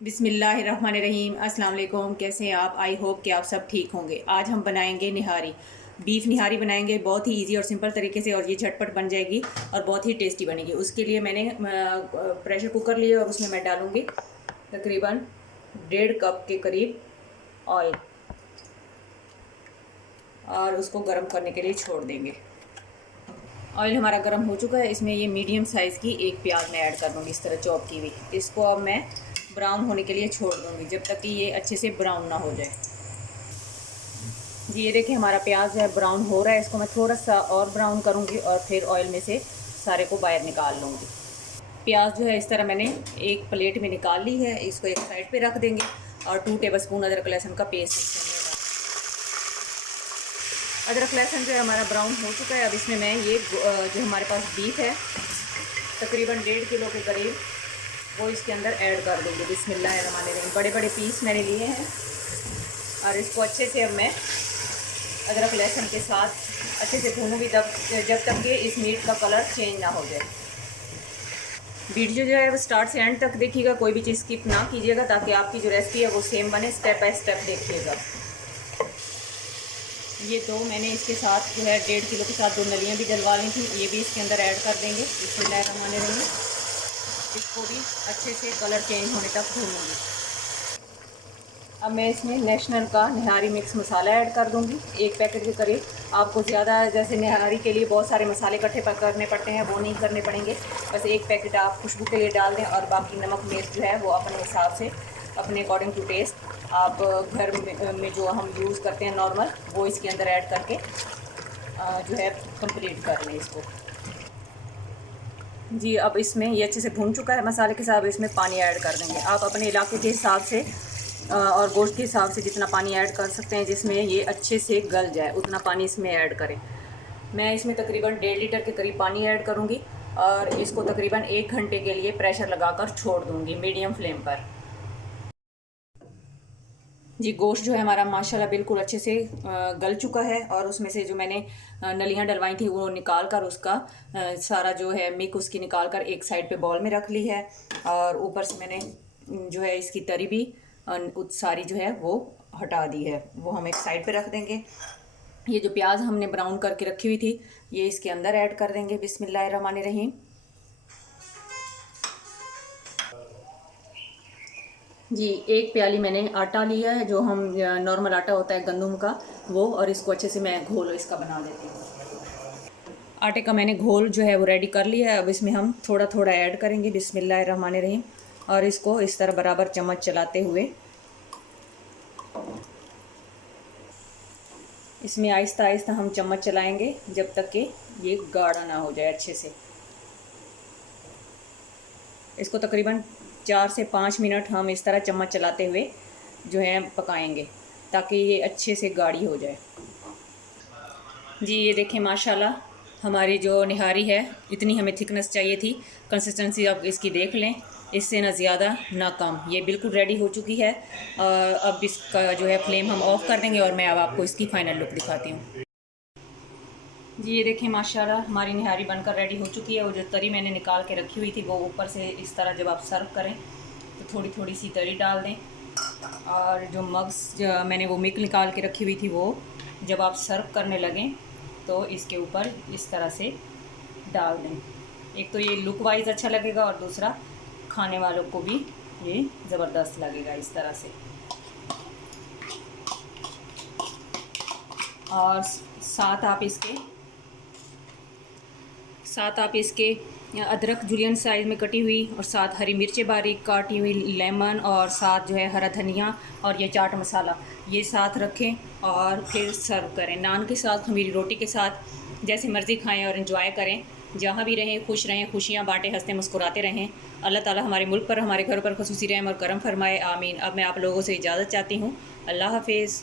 बिस्मिल्लाहिर्रहमानिर्रहीम। अस्सलाम वालेकुम। कैसे हैं आप? आई होप कि आप सब ठीक होंगे। आज हम बनाएंगे निहारी, बीफ निहारी बनाएंगे बहुत ही इजी और सिंपल तरीके से, और ये झटपट बन जाएगी और बहुत ही टेस्टी बनेगी। उसके लिए मैंने प्रेशर कुकर लिया और उसमें मैं डालूँगी तकरीबन 1.5 कप के करीब ऑयल, और उसको गर्म करने के लिए छोड़ देंगे। ऑयल हमारा गर्म हो चुका है। इसमें ये मीडियम साइज़ की एक प्याज मैं ऐड कर दूँगी, इस तरह चॉप की हुई। इसको अब मैं ब्राउन होने के लिए छोड़ दूँगी जब तक कि ये अच्छे से ब्राउन ना हो जाए। जी ये देखिए हमारा प्याज है ब्राउन हो रहा है। इसको मैं थोड़ा सा और ब्राउन करूँगी और फिर ऑयल में से सारे को बाहर निकाल लूँगी। प्याज जो है इस तरह मैंने एक प्लेट में निकाल ली है। इसको एक साइड पे रख देंगे और 2 टेबलस्पून अदरक लहसुन का पेस्ट। अदरक लहसुन जो है हमारा ब्राउन हो चुका है। अब इसमें मैं ये जो हमारे पास बीफ है तकरीबन 1.5 किलो के करीब, वो इसके अंदर ऐड कर दूँगी। बिस्मिल्लाहिर्रहमानिर्रहीम। बड़े बड़े पीस मैंने लिए हैं और इसको अच्छे से अब मैं अदरक लहसुन के साथ अच्छे से भूनूँगी जब तक कि इस मीट का कलर चेंज ना हो जाए। वीडियो जो है वो स्टार्ट से एंड तक देखिएगा, कोई भी चीज़ स्किप ना कीजिएगा ताकि आपकी जो रेसिपी है वो सेम बने। स्टेप बाय स्टेप देखिएगा। ये दो मैंने इसके साथ जो है 1.5 किलो के साथ 2 नलियाँ भी डलवा ली थी, ये भी इसके अंदर ऐड कर देंगे। बिस्मिल्लाहिर्रहमानिर्रहीम। इसको भी अच्छे से कलर चेंज होने तक भूनूँगी। अब मैं इसमें नेशनल का निहारी मिक्स मसाला ऐड कर दूँगी, 1 पैकेट के करीब। आपको ज़्यादा जैसे निहारी के लिए बहुत सारे मसाले इकट्ठे करने पड़ते हैं, वो नहीं करने पड़ेंगे। बस 1 पैकेट आप खुशबू के लिए डाल दें और बाकी नमक मिर्च जो है वो अपने हिसाब से, अपने अकॉर्डिंग टू टेस्ट, आप घर में जो हम यूज़ करते हैं नॉर्मल, वो इसके अंदर ऐड करके जो है कंप्लीट कर लें इसको। जी अब इसमें ये अच्छे से भून चुका है मसाले के साथ। इसमें पानी ऐड कर देंगे। आप अपने इलाके के हिसाब से और गोश्त के हिसाब से जितना पानी ऐड कर सकते हैं जिसमें ये अच्छे से गल जाए, उतना पानी इसमें ऐड करें। मैं इसमें तकरीबन 1.5 लीटर के करीब पानी ऐड करूँगी और इसको तकरीबन 1 घंटे के लिए प्रेशर लगाकर छोड़ दूँगी मीडियम फ्लेम पर। जी गोश्त जो है हमारा माशाल्लाह बिल्कुल अच्छे से गल चुका है, और उसमें से जो मैंने नलियाँ डलवाई थी वो निकाल कर उसका सारा जो है मिक उसकी निकाल कर एक साइड पे बॉल में रख ली है। और ऊपर से मैंने जो है इसकी तरी भी सारी जो है वो हटा दी है, वो हम एक साइड पे रख देंगे। ये जो प्याज हमने ब्राउन करके रखी हुई थी ये इसके अंदर ऐड कर देंगे। बिस्मिल्लाहिर्रहमानिर्रहीम। जी 1 प्याली मैंने आटा लिया है, जो हम नॉर्मल आटा होता है गंदम का, वो, और इसको अच्छे से मैं घोल इसका बना देती हूँ। आटे का मैंने घोल जो है वो रेडी कर लिया है। अब इसमें हम थोड़ा थोड़ा ऐड करेंगे। बिस्मिल्लाहिर्रहमानिर्रहीम। और इसको इस तरह बराबर चम्मच चलाते हुए इसमें आहिस्ता आहिस्ता हम चम्मच चलाएंगे जब तक कि ये गाढ़ा ना हो जाए अच्छे से। इसको तकरीबन 4 से 5 मिनट हम इस तरह चम्मच चलाते हुए जो है पकाएंगे ताकि ये अच्छे से गाढ़ी हो जाए। जी ये देखें माशाल्लाह हमारी जो निहारी है, इतनी हमें थिकनेस चाहिए थी। कंसिस्टेंसी अब इसकी देख लें, इससे ना ज़्यादा ना कम। ये बिल्कुल रेडी हो चुकी है। अब इसका जो है फ्लेम हम ऑफ़ कर देंगे और मैं अब आपको इसकी फ़ाइनल लुक दिखाती हूँ। जी ये देखें माशाल्लाह हमारी निहारी बनकर रेडी हो चुकी है। वो जो तरी मैंने निकाल के रखी हुई थी वो ऊपर से इस तरह जब आप सर्व करें तो थोड़ी थोड़ी सी तरी डाल दें, और जो मग्स मैंने वो मिक निकाल के रखी हुई थी वो जब आप सर्व करने लगें तो इसके ऊपर इस तरह से डाल दें। एक तो ये लुक वाइज अच्छा लगेगा और दूसरा खाने वालों को भी ये ज़बरदस्त लगेगा इस तरह से। और साथ आप इसके अदरक जुलियन साइज़ में कटी हुई, और साथ हरी मिर्चें बारीक काटी हुई, लेमन, और साथ जो है हरा धनिया और ये चाट मसाला, ये साथ रखें और फिर सर्व करें। नान के साथ, खमीरी रोटी के साथ, जैसे मर्ज़ी खाएं और एंजॉय करें। जहाँ भी रहें खुश रहें, खुशियाँ बाँटें, हंसते मुस्कुराते रहें। अल्लाह ताला हमारे मुल्क पर, हमारे घर पर खुसूसी रहम और करम फरमाए। आमीन। अब मैं आप लोगों से इजाज़त चाहती हूँ। अल्लाह हाफिज़।